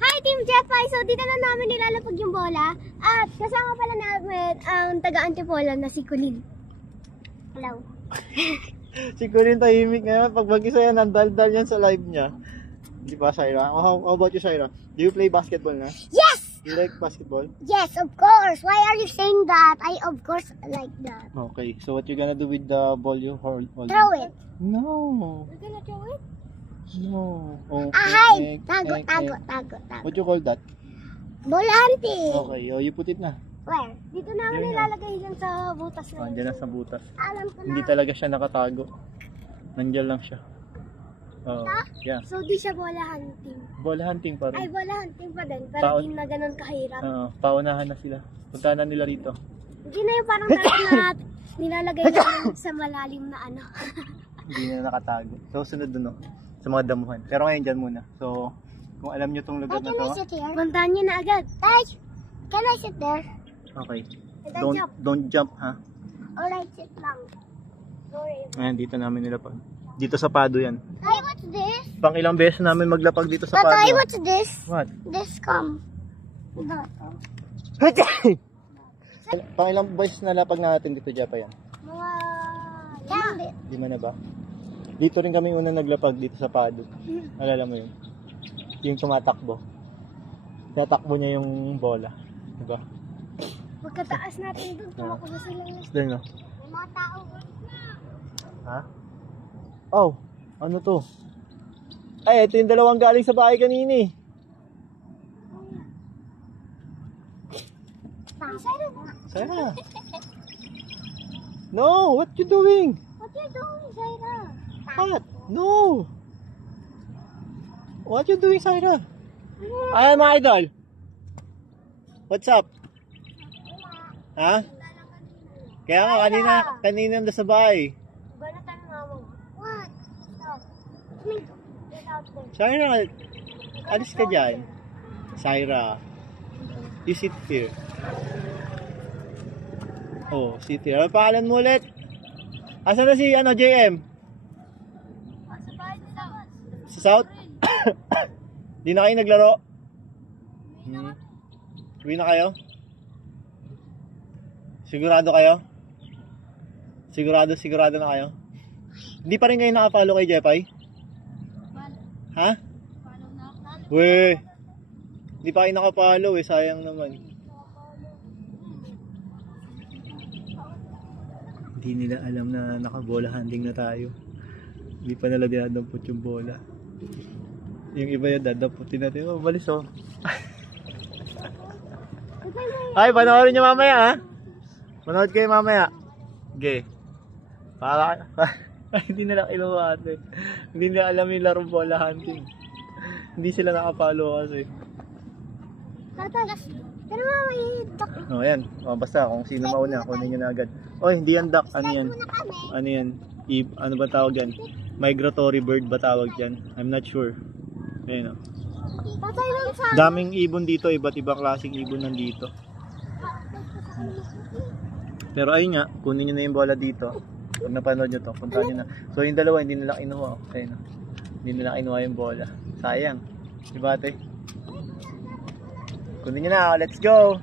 Hi Team Jeffy! So dito na namin nilalapag yung bola. At kasama pala namin ang taga-Antipolo na si Colin. Hello. Si Colin tahimik ngayon. Pag mag-isa yan, nandal-dal yan sa live niya. Di ba, Shaira? How about you, Shaira? Do you play basketball na? Yes! You like basketball? Yes, of course. Why are you saying that? I of course like that. Okay, so what you gonna do with the ball you hold? Throw it. No. We're gonna throw it? No. Oh, Hide! Tago. What you call that? Ball hunting. Okay, oh, you put it na. Where? Dito namin nilalagay yan sa butas na. Nandiyan na sa butas. Alam ko na. Hindi talaga siya nakatago. Nandiyan lang siya. Oh, yeah. So di siya bola hunting. Ball hunting pa Ay, rin. bola hunting pa din. Pero di na ganun kahirap. Paunahan na sila. Punta na nila rito. Hindi na yung parang dati na nilalagay namin sa malalim na ano. Hindi na nakatago. So, sunod dun, no? Sa mga damuhan. Pero ngayon dyan muna. So, kung alam nyo tong lugar na Can I to. sit here? Puntahan nyo na agad. Tay, can I sit there? Okay. Don't jump. Don't jump, ha? Alright, sit lang. Sorry. Ayan, dito namin nilapag. Dito sa Pado yan. Tay, what's this? Pang ilang beses namin maglapag dito sa Pado. Tay, what's this? What? This come. Pang ilang beses na lapag natin dito, Japa yan? Mga... Candy. Di man na ba? Dito rin kami una naglapag dito sa Pado. Alala mo yun? Yung tumatakbo. Tinatakbo niya yung bola. Diba? Pagkataas natin doon, tumakbo sila yun. Doon, no? May mga tao. Ha? Oh, ano to? Ay, ito yung dalawang galing sa bahay kanini. Sarah. No, what you doing? What you doing, Zaira? What? No. What you doing, Sarah? Ay, mga idol. What's up? Ha? Kaya nga, kanina nandun sa bahay. Banatan na mo. What? Stop. Get out there. Sarah, alis ka dyan. Sarah. You sit here. Oh, sit here. Ano pangalan mo ulit? Asan na si JM? Sa bahay nila. Sa South? Di na kayo naglaro? Uwi na kayo? Sigurado kayo? Sigurado na kayo? Hindi pa rin kayo nakapalo kay Jepay? Ha? Weh! Hindi pa kayo nakapalo eh, sayang naman. Hindi nila alam na nakabola hunting na tayo. Hindi pa nila dinadampot yung bola. Yung iba yung dadamputin natin. Oh, balis oh. Ay, panoorin nyo mamaya ha. Manood kayo mamaya. Okay. Para hindi nila kinuha ate. Hindi nila alam yung larong bola hunting. Hindi sila nakapalo kasi. Pero may duck. Oh, yan. Oh, basta kung sino mauna, kunin nyo na agad. Oy, hindi yan duck. Ano yan? Ano yan? Ano ba tawag yan? Migratory bird ba tawag yan? I'm not sure. Ayun oh. Patay lang sa... Daming ibon dito, iba't ibang klaseng ibon nandito. Pero ayun nga, kunin nyo na yung bola dito. Pag napanood nyo to, punta nyo na. So yung dalawa, hindi nila kinuha. Ayun oh. Hindi nila kinuha yung bola. Sayang. Diba ate? Kunin nyo na, let's go!